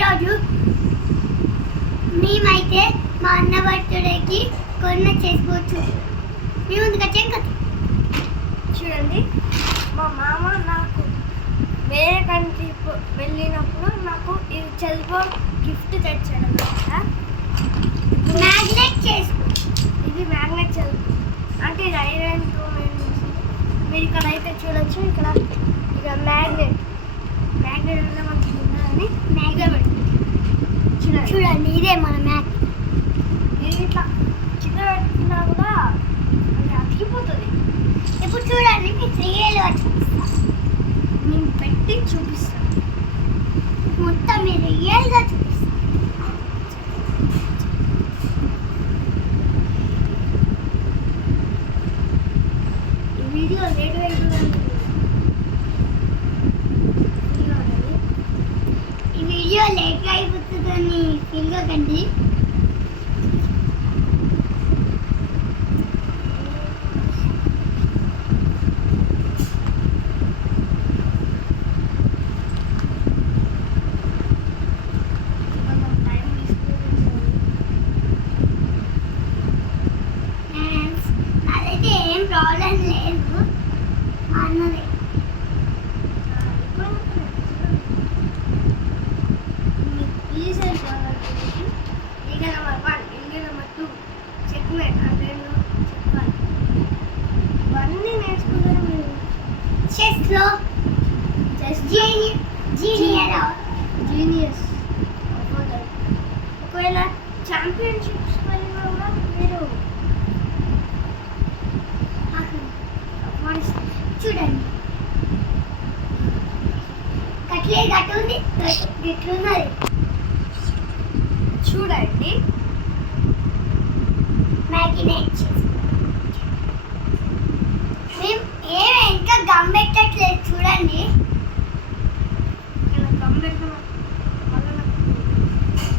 ఈరోజు మేమైతే మా అన్న బర్త్డేకి కొన్న చేసుకోవచ్చు. మీ ముందుగా చెంక చూడండి, మా మామ నాకు వేరే కంట్రీ వెళ్ళినప్పుడు నాకు ఇది చదువు గిఫ్ట్ తెచ్చాడు అన్నమాట. మ్యాగ్నెట్ చేసుకో. ఇది మ్యాగ్నెట్ చదువు అంటే ఇది ఐరన్తో మీరు ఇక్కడ అయితే చూడొచ్చు. ఇక్కడ మ్యాగ్నెట్ వల్ల మనకి ఉన్నదని మ్యాగ్నెట్ చూడండి, ఇదే మన మ్యాగ్నెట్. ఇది ఇట్లా చిన్న పెట్టుకున్నా కూడా అది అతికిపోతుంది. ఇప్పుడు చూడండి, మీకు రియల్గా చూపిస్తాను. నేను పెట్టి చూపిస్తాను, మొత్తం మీరు రియల్గా చూపిస్తాను. ఈ వీడియో లేట్గా అయిపోతుందని ఫీల్గా కండి. అదైతే ఏం ప్రాబ్లం లేదు అన్నది. India number 1, India number 2, checkmate and then checkmate. ఇవన్నీ నేర్చుకుంటారు మీరు. చెస్లో జీనియస్ ఒకవేళ ఛాంపియన్షిప్స్ వెళ్ళినా కూడా మీరు చూడండి, కట్లే గట్టుంది గిట్లున్నది. చూడండి, మ్యాగ్నెట్ మేము ఏమి ఇంకా గమ్ పెట్టట్లేదు. చూడండి, గమ్ పెట్టిన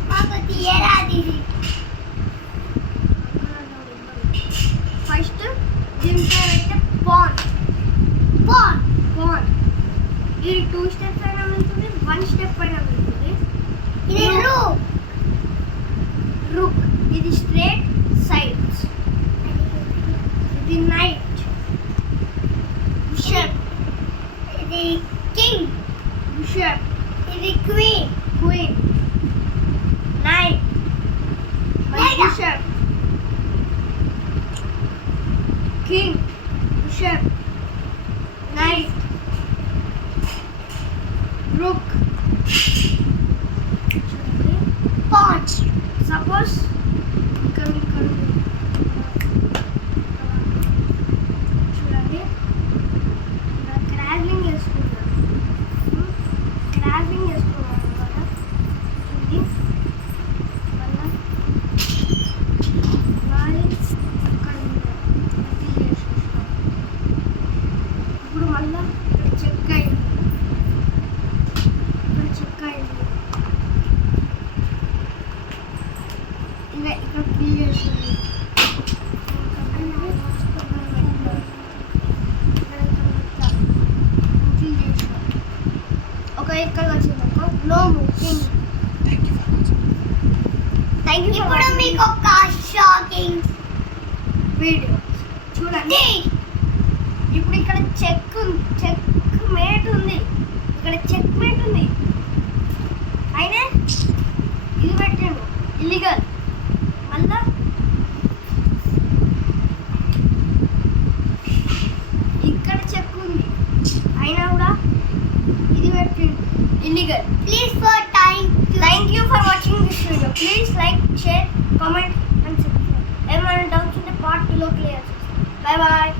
మాకు తీయరాది. ఇది ఫస్ట్ దీంట్లో అయితే పాన్ ఇది 2 స్టెప్స్ అయినా వెళ్తుంది, 1 స్టెప్ అయినా వెళ్తుంది. ఇది రూక్ ఇది స్ట్రేట్ సైడ్స్. ఇది నైట్ బిషప్. ఇది కింగ్ బిషప్. ఇది queen night bishop king bishop night rook. Pan. Suppose చూడండి, క్రాసింగ్ వేసుకున్నాను అనమాట. ఇప్పుడు మళ్ళీ ఇక్కడ చెక్ అయింది. ఇక్కడ క్లీన్ చేస్తుంది. ఇక్కడ వచ్చిందనుకో నో మూవింగ్. ఇప్పుడు మీకు ఒక షాకింగ్ వీడియో చూడండి. ఇప్పుడు ఇక్కడ చెక్ మేట్ ఉంది, ఇక్కడ చెక్ మేట్ ఉంది. అయినా ఇది పెట్టాడు ఇల్లీగల్. మళ్ళా ఇక్కడ చెక్ ఉంది, అయినా కూడా ఇది పెట్టిండు illegal. Thank you for watching this video. Please like, share, comment and subscribe. ఏమైనా డౌట్స్ ఉంటే పార్ట్ 2లో క్లియర్ చేస్తాను. Bye bye.